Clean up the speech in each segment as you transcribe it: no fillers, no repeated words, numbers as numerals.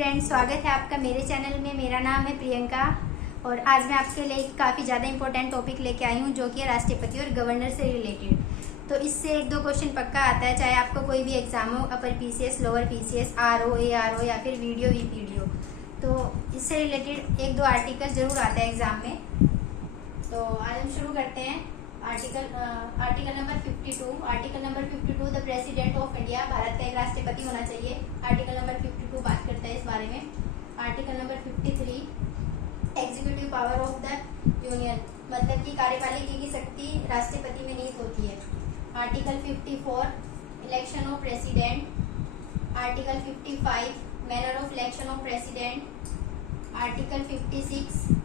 Friends, स्वागत है आपका मेरे चैनल में। मेरा नाम है प्रियंका और आज मैं आपके लिए एक काफ़ी ज़्यादा इंपॉर्टेंट टॉपिक लेके आई हूँ जो कि है राष्ट्रपति और गवर्नर से रिलेटेड। तो इससे एक दो क्वेश्चन पक्का आता है, चाहे आपको कोई भी एग्जाम हो, upper PCS, lower PCS, RO, ARO या फिर वीडियो वीपीडीओ। तो इससे रिलेटेड एक दो आर्टिकल जरूर आता है एग्जाम में। तो आज हम शुरू करते हैं। Article number 52। Article number 52 the president of India, Bharat का एक राष्ट्रपति होना चाहिए। आर्टिकल नंबर 52 बात करता है इस बारे में। Article number 53 executive power of the union, मतलब कि कार्यपालिका की शक्ति राष्ट्रपति में निहित होती है। Article 54 election of president. Article 55 manner of election of president. Article 56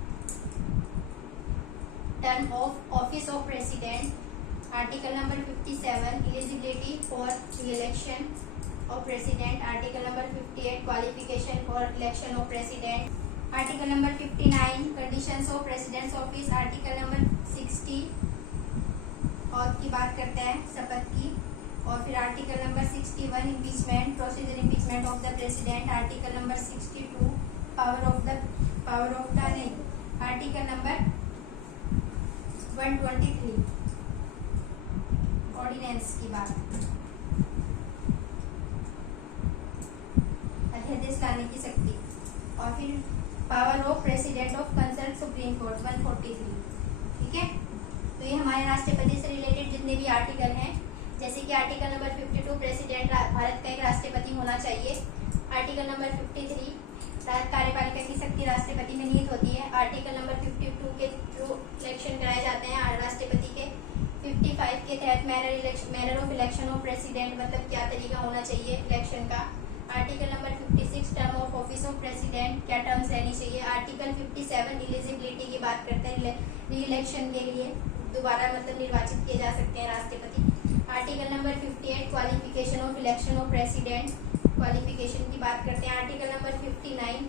term of office of president. Article number 57 eligibility for election of president. Article number 58 qualification for election of president. Article number 59 conditions of president's office. Article number 60 और की बात करते हैं शपथ की। और फिर article number 61 impeachment procedure, impeachment of the president. Article number 62 power of the नहीं। आर्टिकल नंबर 123 ऑर्डिनेंस की बात, अध्यादेश लाने की शक्ति। और फिर power of president of consult supreme court 143। ठीक है, तो ये हमारे राष्ट्रपति से रिलेटेड जितने भी आर्टिकल हैं, जैसे कि आर्टिकल नंबर 52 प्रेसिडेंट भारत का एक राष्ट्रपति होना चाहिए। आर्टिकल नंबर 53 कार्यपालिका की शक्ति राष्ट्रपति में निहित होती है। आर्टिकल नंबर 52 के थ्रू इलेक्शन कराए जाते हैं राष्ट्रपति के। 55 के तहत manner of election of president, मतलब क्या तरीका होना चाहिए इलेक्शन का। Article number 56 term of office of president, क्या टर्म्स रहनी चाहिए। आर्टिकल 57 एलिजिबिलिटी की बात करते हैं, री इलेक्शन के लिए दोबारा मतलब निर्वाचित किए जा सकते हैं राष्ट्रपति। Article number 58 qualification of election of president, qualification की बात करते हैं। Article number 59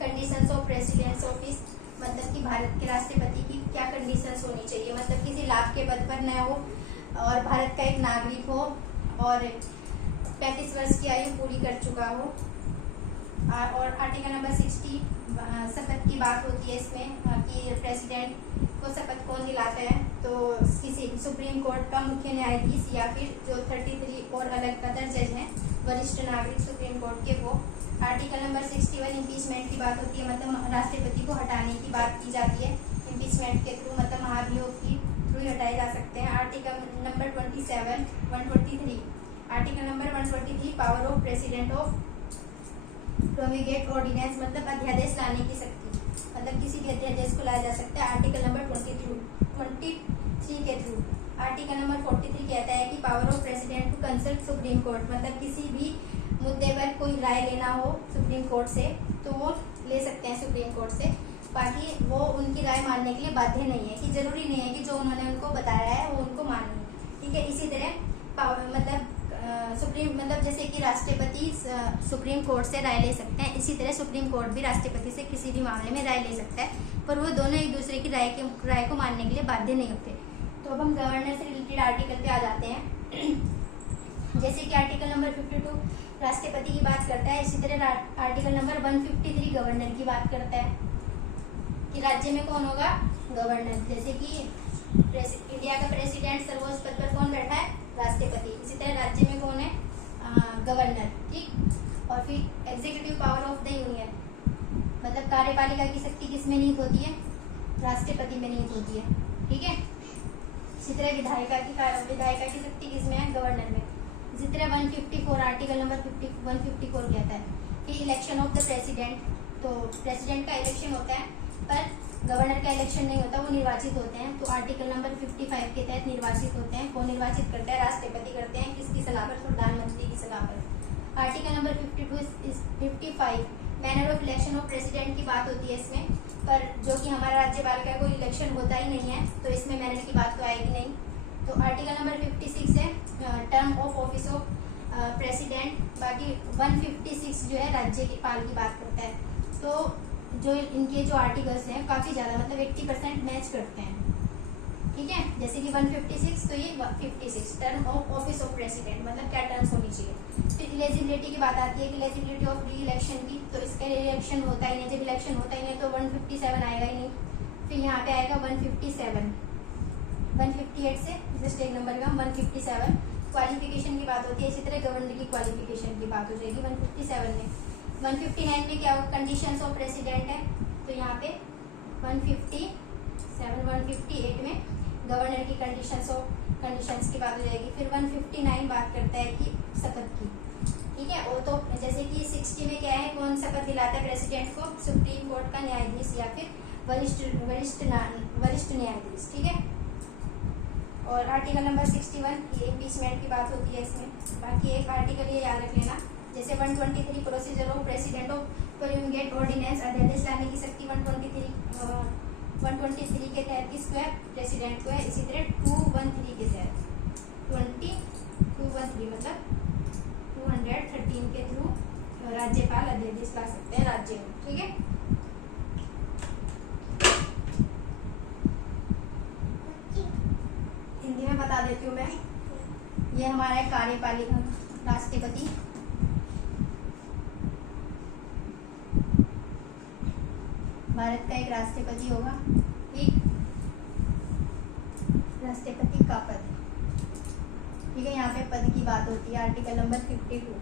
conditions of president's office, मतलब कि भारत के राष्ट्रपति की क्या कंडीशंस होनी चाहिए, मतलब किसी लाभ के पद पर न हो और भारत का एक नागरिक हो और 35 वर्ष की आयु पूरी कर चुका हो। और आर्टिकल नंबर 60 शपथ की बात होती है इसमें कि प्रेसिडेंट को शपथ कौन दिलाता है, तो किसी सुप्रीम कोर्ट का मुख्य न्यायाधीश या फिर जो 33 और अलग कतर जज हैं वरिष्ठ नागरिक सुप्रीम कोर्ट के, वो। आर्टिकल नंबर 61 इम्पीचमेंट की बात होती है, मतलब राष्ट्रपति को हटाने की बात की जाती है इम्पीचमेंट के थ्रू, मतलब महाभियोग के थ्रू ही हटाए जा सकते हैं। Article number 123 article number 123 power of president of promulgate ordinance, मतलब अध्यादेश लाने की शक्ति, मतलब किसी भी अध्यादेश को लाया जा सकता है। आर्टिकल नंबर 23 के थ्रू। आर्टिकल नंबर 43 कहता है कि power of president to consult supreme court, मतलब किसी भी मुद्दे पर कोई राय लेना हो सुप्रीम कोर्ट से तो वो ले सकते हैं सुप्रीम कोर्ट से। बाकी वो उनकी राय मानने के लिए बाध्य नहीं है, कि जरूरी नहीं है कि जो उन्होंने उनको बताया है वो उनको माननी है। ठीक है, इसी तरह पावर मतलब सुप्रीम, मतलब जैसे कि राष्ट्रपति सुप्रीम कोर्ट से राय ले सकते हैं, इसी तरह सुप्रीम कोर्ट भी राष्ट्रपति से किसी भी मामले में राय ले सकता है, पर वो दोनों एक दूसरे की राय को मानने के लिए बाध्य नहीं होते। तो अब हम गवर्नर से रिलेटेड आर्टिकल पे आ जाते हैं। जैसे कि आर्टिकल नंबर 52 राष्ट्रपति की बात करता है, इसी तरह आर्टिकल नंबर 153 गवर्नर की बात करता है कि राज्य में कौन होगा, गवर्नर। जैसे कि इंडिया का प्रेसिडेंट सर्वोच्च पद पर कौन बैठा है, राष्ट्रपति। इसी तरह राज्य में कौन है, गवर्नर। ठीक, और फिर executive power of the union, मतलब कार्यपालिका की शक्ति किसमें निहित होती है, राष्ट्रपति में निहित होती है। ठीक है, इसी तरह विधायिका की शक्ति किसमें है, गवर्नर में। इसी तरह 154 आर्टिकल नंबर 154 कहता है कि इलेक्शन ऑफ द प्रेसिडेंट, तो प्रेसिडेंट का इलेक्शन होता है पर गवर्नर का इलेक्शन नहीं होता, वो निर्वाचित होते हैं। तो आर्टिकल नंबर 55 के तहत निर्वाचित होते हैं। कौन निर्वाचित करता है, राष्ट्रपति करते हैं। किसकी सलाह पर, प्रधानमंत्री की सलाह पर। Article number 55 manner of election of president की बात होती है इसमें, पर जो कि हमारा राज्यपाल का कोई इलेक्शन होता ही नहीं है, तो इसमें मैनर की बात तो आएगी नहीं। तो आर्टिकल नंबर 56 है term of office of president. बाकी 156 जो है राज्यपाल की बात करता है। तो जो इनके जो आर्टिकल्स हैं काफ़ी ज़्यादा, मतलब 80% मैच करते हैं। ठीक है। जैसे कि 156 तो ये 56 term of office of president, मतलब क्या टर्म्स होनी चाहिए। फिर इलिजिबिलिटी की बात आती है, इलिजिबिलिटी ऑफ री इलेक्शन की, तो इसका इलेक्शन होता ही नहीं, जब इलेक्शन होता ही नहीं तो 157 आएगा ही नहीं। फिर यहाँ पे आएगा 157, 158 से जस्ट एक नंबर का 157। क्वालिफिकेशन की बात होती है, इसी तरह गवर्नर की क्वालिफिकेशन की बात हो जाएगी 157 में। 159 में क्या होगा, कंडीशंस ऑफ प्रेसिडेंट है, तो यहाँ पे 157, 158 में गवर्नर की कंडीशंस की बात हो जाएगी। फिर 159 बात करता है कि शपथ की, ठीक है। वो तो जैसे कि 60 में क्या है, कौन शपथ दिलाता है प्रेसिडेंट को, सुप्रीम कोर्ट का न्यायाधीश या फिर वरिष्ठ न्यायाधीश, ठीक है। और आर्टिकल नंबर 61 ये इम्पीचमेंट की बात होती है इसमें। बाकी एक आर्टिकल ये याद रख लेना, जैसे 123 procedure of president of promulgate ordinance, अध्यादेश लाने की शक्ति 123 के तहत किसको है, प्रेसिडेंट को है। इसी तरह 213 के तहत 213 मतलब 213 के थ्रू राज्यपाल अध्यादेश ला सकते हैं राज्य में, ठीक है। हिंदी में बता देती हूँ मैं, ये हमारा है कार्यपालिका राष्ट्रपति, भारत का एक राष्ट्रपति होगा, एक राष्ट्रपति का पद, ठीक है। यहाँ पे पद की बात होती है, आर्टिकल नंबर 52।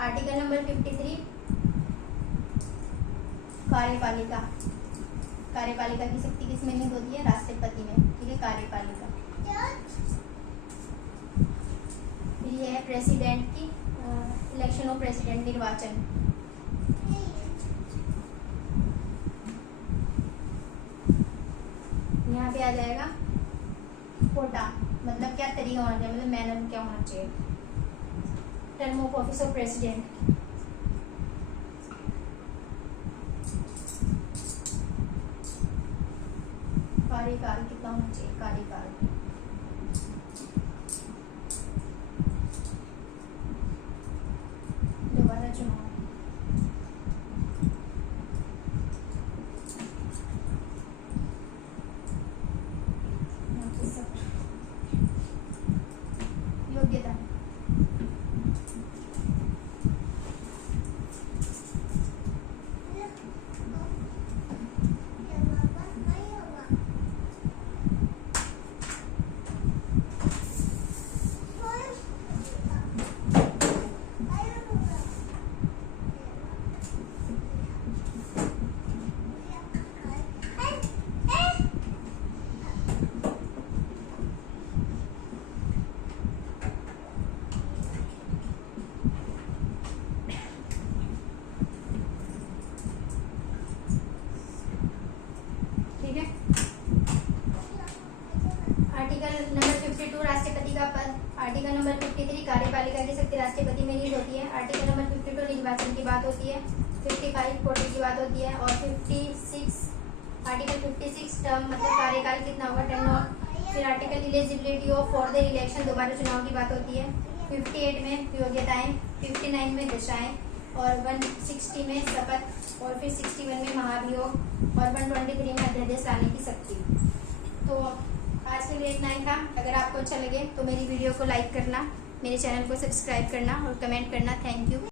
आर्टिकल नंबर 53 कार्यपालिका, कार्यपालिका की शक्ति किस में नहीं होती है, राष्ट्रपति में, ठीक है, कार्यपालिका। फिर ये है प्रेसिडेंट की इलेक्शन ऑफ प्रेसिडेंट, निर्वाचन, यहाँ पे आ जाएगा कोटा, मतलब क्या तरीका होना चाहिए, मतलब मैनर क्या होना चाहिए। Term of office of president, कार्यकाल कितना होना चाहिए, कार्यकाल। दोबारा चुनाव, योग्यता, राष्ट्रपति का पद, आर्टिकल नंबर 53 कार्यपालिका की शक्ति राष्ट्रपति में लीड होती है। आर्टिकल नंबर 52 निर्वाचन की बात होती है। 55 कोटे की बात होती है। और 56 आर्टिकल 56 टर्म मतलब कार्यकाल कितना होगा, टर्म ऑफ। फिर article eligibility of for the election, दोबारा चुनाव की बात होती है। 58 में योग्यताएं, 59 में दशाएं, और 160 में शपथ, और फिर 61 में महाभियोग, और 123 में अध्यादेश लाने की शक्ति। तो आज के लिए इतना ही था। अगर आपको अच्छा लगे तो मेरी वीडियो को लाइक करना, मेरे चैनल को सब्सक्राइब करना और कमेंट करना। Thank you.